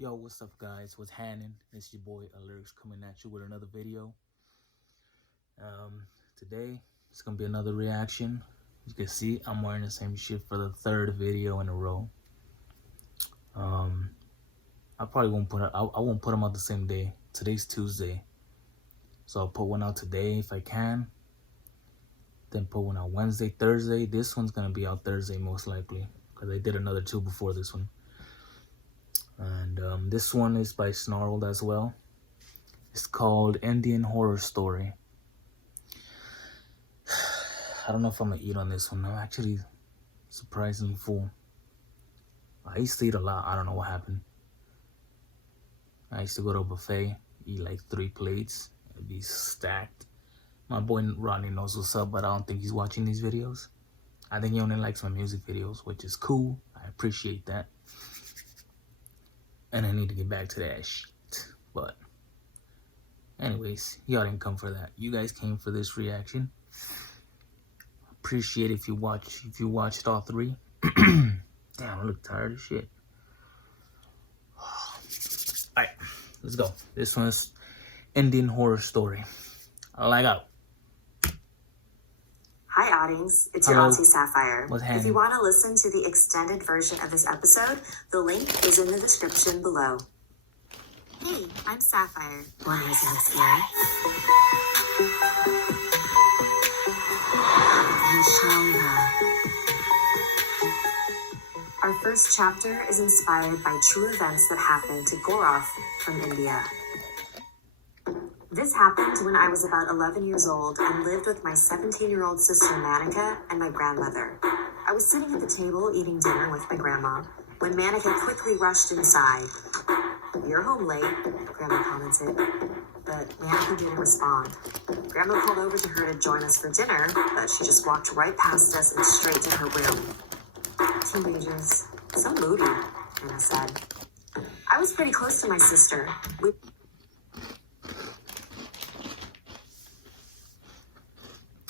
Yo, what's up, guys? What's happening? It's your boy Alerts coming at you with another video. Today it's gonna be another reaction. You can see I'm wearing the same shit for the third video in a row. I probably won't put I won't put them out the same day. Today's Tuesday, so I'll put one out today if I can. Then put one out Wednesday, Thursday. This one's gonna be out Thursday most likely because I did another two before this one. And this one is by Snarled as well. It's called Indian Horror Story. I don't know if I'm gonna eat on this one. I'm actually surprisingly full. I used to eat a lot. I don't know what happened. I used to go to a buffet, eat like 3 plates, and be stacked. My boy Rodney knows what's up, but I don't think he's watching these videos. I think he only likes my music videos, which is cool. I appreciate that. And I need to get back to that shit. But anyways, y'all didn't come for that. You guys came for this reaction. Appreciate if you watched all 3. Damn, I look tired as shit. Alright, let's go. This one is Indian Horror Story. Leg out. Hi audience, it's your Auntie Sapphire. If you want to listen to the extended version of this episode, the link is in the description below. Hey, I'm Sapphire. Want to hear something scary? Our first chapter is inspired by true events that happened to Gaurav from India. This happened when I was about 11 years old and lived with my 17-year-old sister Manika and my grandmother. I was sitting at the table eating dinner with my grandma when Manika quickly rushed inside. "You're home late," Grandma commented, but Manika didn't respond. Grandma called over to her to join us for dinner, but she just walked right past us and straight to her room. "Teenagers, so moody," Grandma said. I was pretty close to my sister.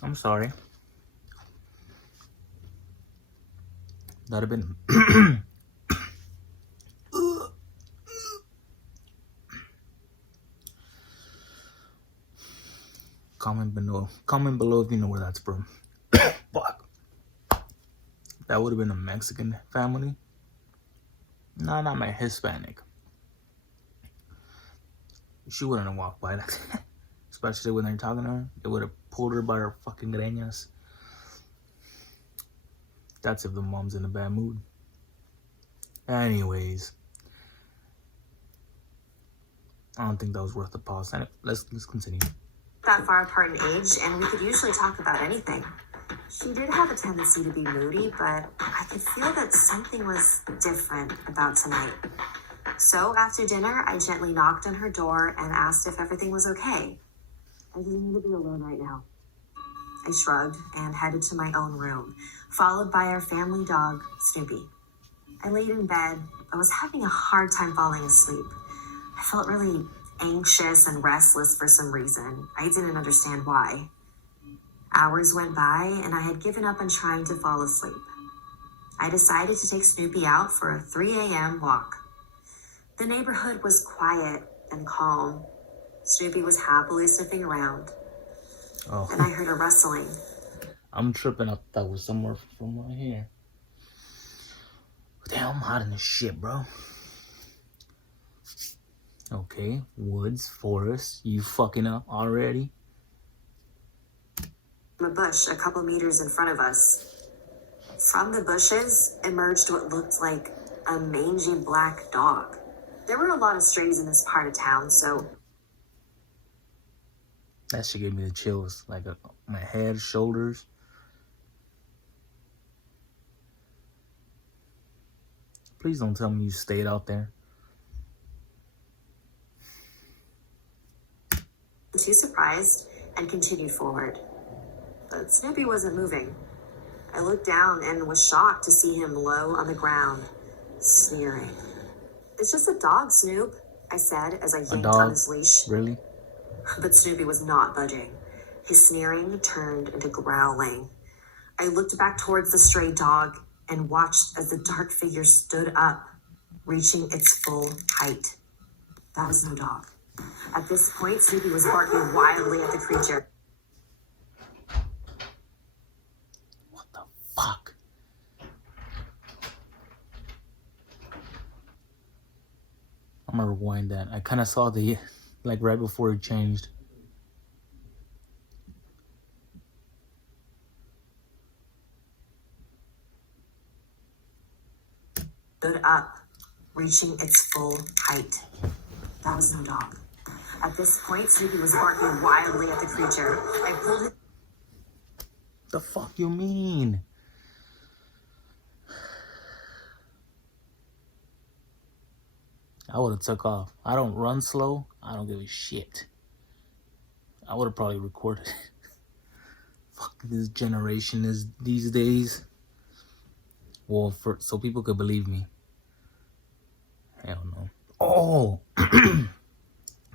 I'm sorry. That'd have been comment below if you know where that's from. Fuck. That would have been a Mexican family. No, not my Hispanic. She wouldn't have walked by that. Especially when they're talking to her. They would have pulled her by her fucking greñas. That's if the mom's in a bad mood. Anyways. I don't think that was worth the pause. Let's continue. That far apart in age, and we could usually talk about anything. She did have a tendency to be moody, but I could feel that something was different about tonight. So after dinner, I gently knocked on her door and asked if everything was okay. "I just need to be alone right now." I shrugged and headed to my own room, followed by our family dog, Snoopy. I laid in bed. I was having a hard time falling asleep. I felt really anxious and restless for some reason. I didn't understand why. Hours went by, and I had given up on trying to fall asleep. I decided to take Snoopy out for a 3 a.m. walk. The neighborhood was quiet and calm. Snoopy was happily sniffing around. Oh. And I heard a rustling. I'm tripping. I thought that was somewhere from right here. Damn, I'm hot in this shit, bro. Okay, woods, forest. You fucking up already? A bush a couple meters in front of us. From the bushes emerged what looked like a mangy black dog. There were a lot of strays in this part of town, so... That shit gave me the chills, like my head, shoulders. Please don't tell me you stayed out there. Too surprised and continued forward. But Snoopy wasn't moving. I looked down and was shocked to see him low on the ground, sneering. "It's just a dog, Snoop," I said as I yanked on his leash. Really? But Snoopy was not budging. His sneering turned into growling. I looked back towards the stray dog and watched as the dark figure stood up. reaching its full height. That was no dog. At this point, Snoopy was barking wildly at the creature. What the fuck? I'm gonna rewind that. I kind of saw the, like right before it changed. Stood up, reaching its full height. That was no dog. At this point, Snoopy was barking wildly at the creature. I pulled him. The fuck you mean? I would have took off. I don't run slow. I don't give a shit. I would have probably recorded. Fuck this generation is these days. Well, so people could believe me. Hell no. Oh,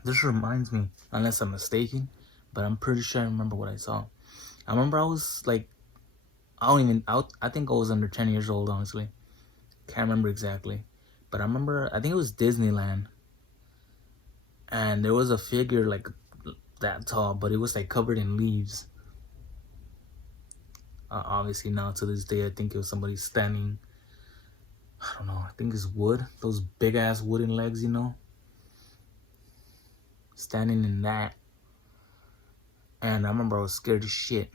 this reminds me, unless I'm mistaken, but I'm pretty sure I remember what I saw. I remember I was like, I think I was under 10 years old, honestly. Can't remember exactly. But I remember, I think it was Disneyland. And there was a figure like that tall, but it was like covered in leaves. Obviously now to this day, I think it was somebody standing, I don't know, I think it's wood. Those big ass wooden legs, you know? Standing in that. And I remember I was scared as shit.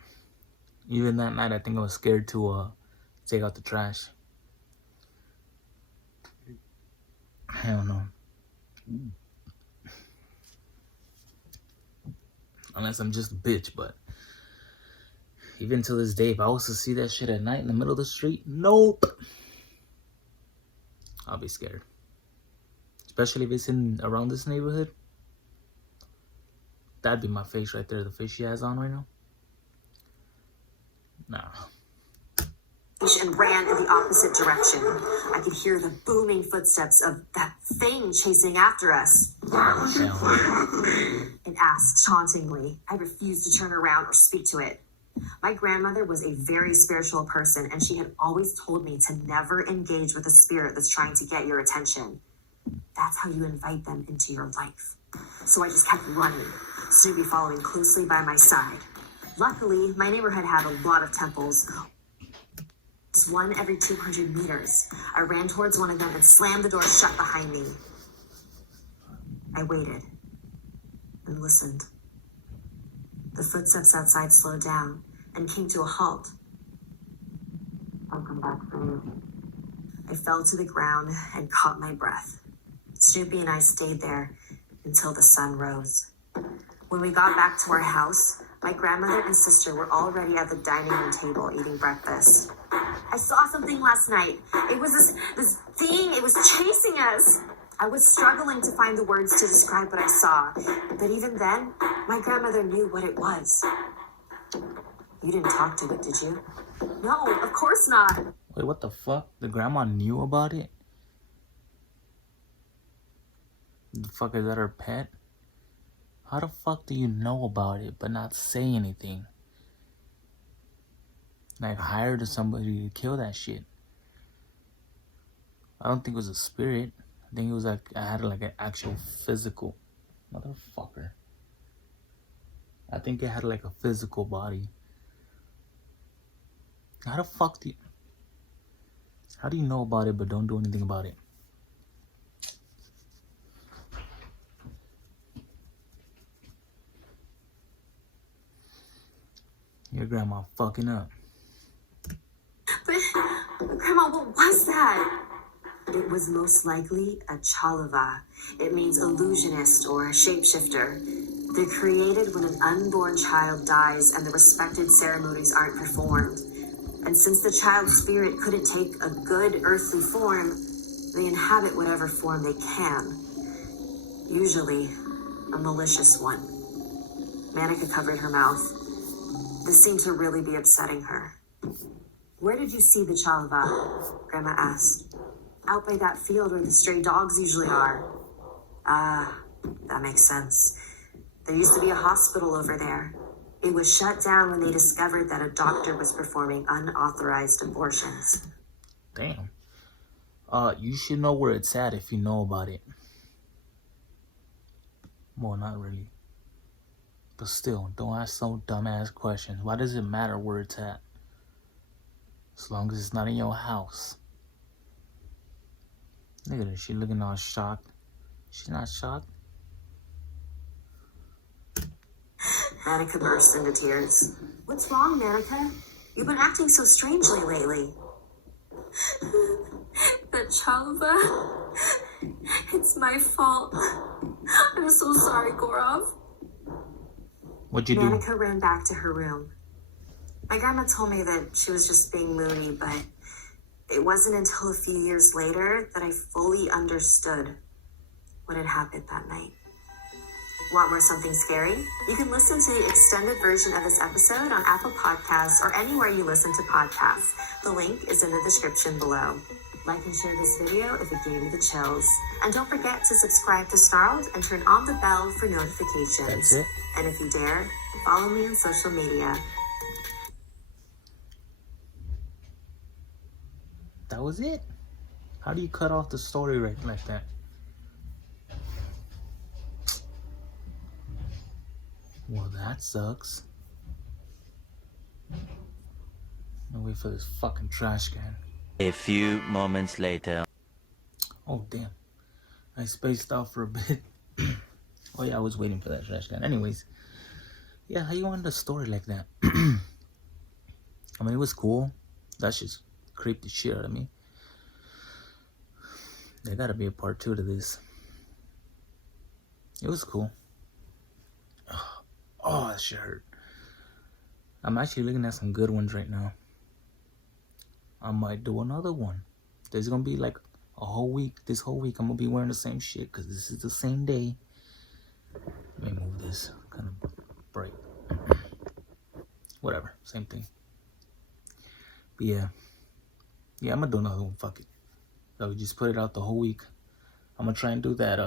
Even that night, I think I was scared to take out the trash. Hell no. Unless I'm just a bitch, but even to this day, if I was to see that shit at night in the middle of the street, nope. I'll be scared. Especially if it's in around this neighborhood. That'd be my face right there, the face she has on right now. Nah. And ran in the opposite direction. I could hear the booming footsteps of that thing chasing after us. It asked tauntingly. I refused to turn around or speak to it. My grandmother was a very spiritual person, and she had always told me to never engage with a spirit that's trying to get your attention. That's how you invite them into your life. So I just kept running, Snoopy following closely by my side. Luckily, my neighborhood had a lot of temples. One every 200 meters. I ran towards one of them and slammed the door shut behind me. I waited and listened. The footsteps outside slowed down and came to a halt. I'll come back for you. I fell to the ground and caught my breath. Snoopy and I stayed there until the sun rose. When we got back to our house, my grandmother and sister were already at the dining room table eating breakfast. I saw something last night. It was this thing. It was chasing us. I was struggling to find the words to describe what I saw. But even then, my grandmother knew what it was. You didn't talk to it, did you? No, of course not. Wait, what the fuck? The grandma knew about it? The fuck, is that her pet? How the fuck do you know about it but not say anything? Like, hired somebody to kill that shit. I don't think it was a spirit. I think it was like, I had like an actual physical. Motherfucker. I think it had like a physical body. How the fuck do you... How do you know about it but don't do anything about it? Your grandma fucking up. But, Grandma, what was that? It was most likely a chalava. It means illusionist or shapeshifter. They're created when an unborn child dies and the respected ceremonies aren't performed. And since the child's spirit couldn't take a good earthly form, they inhabit whatever form they can. Usually, a malicious one. Manica covered her mouth. This seemed to really be upsetting her. Where did you see the chalava? Grandma asked. Out by that field where the stray dogs usually are. Ah, that makes sense. There used to be a hospital over there. It was shut down when they discovered that a doctor was performing unauthorized abortions. Damn. You should know where it's at if you know about it. Well, not really. But still, don't ask some dumbass questions. Why does it matter where it's at? As long as it's not in your house. Look at her. She looking all shocked. She's not shocked. Danica burst into tears. What's wrong, Danica? You've been acting so strangely lately. That Chalva. It's my fault. I'm so sorry, Gorov. What'd you do? Danica ran back to her room. My grandma told me that she was just being moody, but it wasn't until a few years later that I fully understood what had happened that night. Want more something scary? You can listen to the extended version of this episode on Apple Podcasts or anywhere you listen to podcasts. The link is in the description below. Like and share this video if it gave you the chills. And don't forget to subscribe to Snarled and turn on the bell for notifications. That's it. And if you dare, follow me on social media. That was it. How do you cut off the story right like that? Well, that sucks. I'll wait for this fucking trash can. A few moments later. Oh, damn. I spaced out for a bit. Oh, yeah, I was waiting for that trash can. Anyways. Yeah, how you want the story like that? I mean, it was cool. That just creeped the shit out of me. There gotta be a part 2 to this. It was cool. Oh, that shit hurt. I'm actually looking at some good ones right now. I might do another one. There's gonna be like a whole week. This whole week I'm gonna be wearing the same shit because this is the same day. Let me move this. Kind of bright. Whatever. Same thing. But yeah. Yeah, I'm gonna do another one. Fuck it. So we just put it out the whole week. I'm gonna try and do that.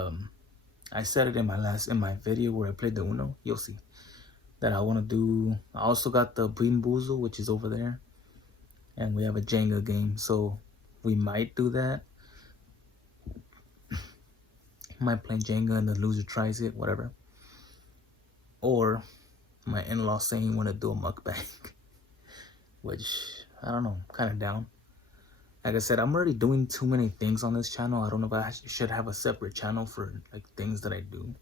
I said it in my video where I played the Uno. You'll see that I want to do. I also got the Bean Boozle, which is over there, and we have a Jenga game, so we might do that. Might play Jenga and the loser tries it, whatever. Or my in-law saying you want to do a mukbang, which I don't know, kind of down. Like I said, I'm already doing too many things on this channel. I don't know if I should have a separate channel for like things that I do,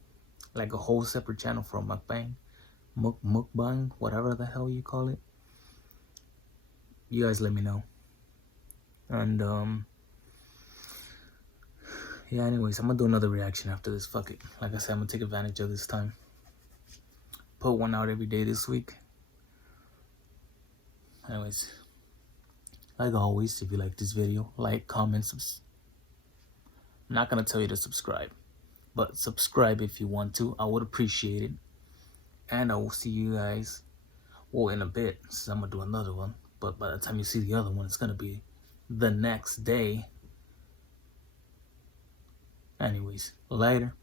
like a whole separate channel for a mukbang, mukbang, whatever the hell you call it. You guys let me know. And yeah, anyways, I'm gonna do another reaction after this. Fuck it. Like I said, I'm gonna take advantage of this time. Put one out every day this week. Anyways, like always, if you like this video, like, comment, I'm not gonna tell you to subscribe, but subscribe if you want to. I would appreciate it. And I will see you guys, well, in a bit, since I'm gonna do another one. But by the time you see the other one, it's gonna be the next day. Anyways, later.